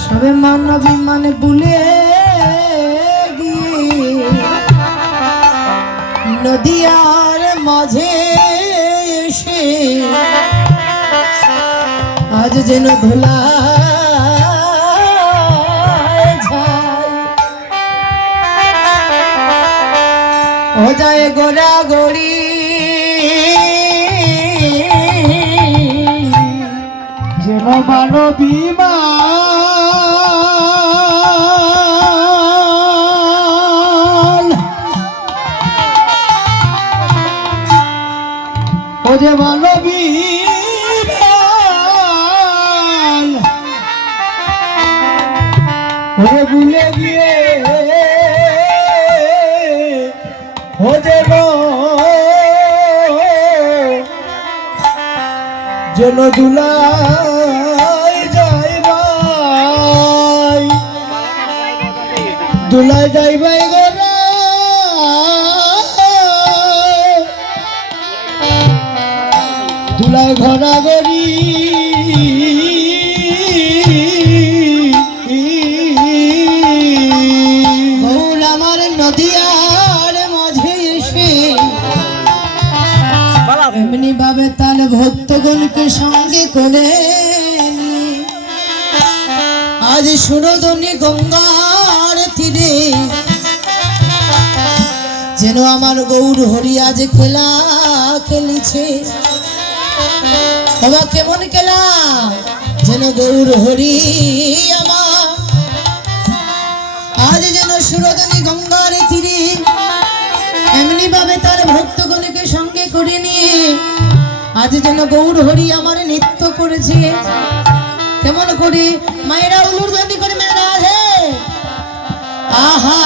সবে মানবী মানে ভুলে গিয়ে নদিয়ার মাঝে এসে আজ যেন ধুলা हो जाए गोरा गोरी যেন মানবী মান ও যে মানবী মান ওরে ভুলে গিয়ে हो যেন দুলাই যাইবাই গোরা দুলাই ঘরা গরি গৌর আমার নদিয়ার এমনি ভাবে তার ভক্তগণকে সঙ্গে করে আজ সুরধনী গঙ্গার তীরে যেন আমার গৌর হরি আজ খেলা খেলেছে। বাবা কেমন খেলা যেন গৌর হরি আমার আজ যেন সুরধনী গঙ্গার তীরে এমনি ভাবে তার ভক্তগণকে সঙ্গে করে নিয়ে আজ যেন গৌর হরি আমার নৃত্য করেছে। কেমন করে মায়েরা উলুর ধ্বনি করে মেয়েরা আহা